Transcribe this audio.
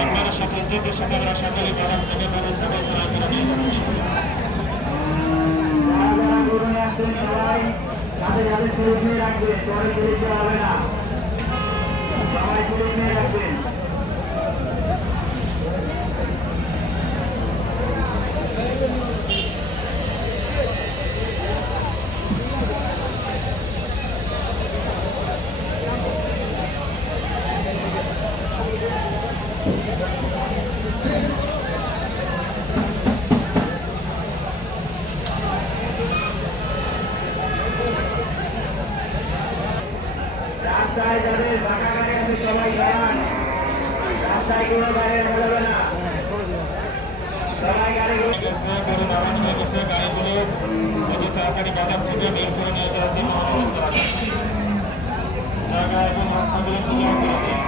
আপনারা সকল দ্রুত সকলরা সকলে বাগান থেকে গরু ছাগল ক্রয় করে নিয়ে যাবেন। সবাই তাদের যাদের পুলিশ নিয়ে রাখবেন, পরে পুলিশ দেওয়া হবে না, সবাই পুলিশ নিয়ে রাখবেন। রাস্তায় যাদের ফাঁকা গাড়ি আছে সবাই দাঁড়ান, রাস্তায় কোনো গাড়ি যাবে না, সবাই গাড়িগুলো গরু নামানো হয়ে গেছে, গাড়িগুলো যত তাড়াতাড়ি বাজার থেকে বের করে নিয়ে যাওয়ার জন্য অনুরোধ করা যাচ্ছে। জায়গা এবং রাস্তাগুলো ক্লিয়ার করে দিন।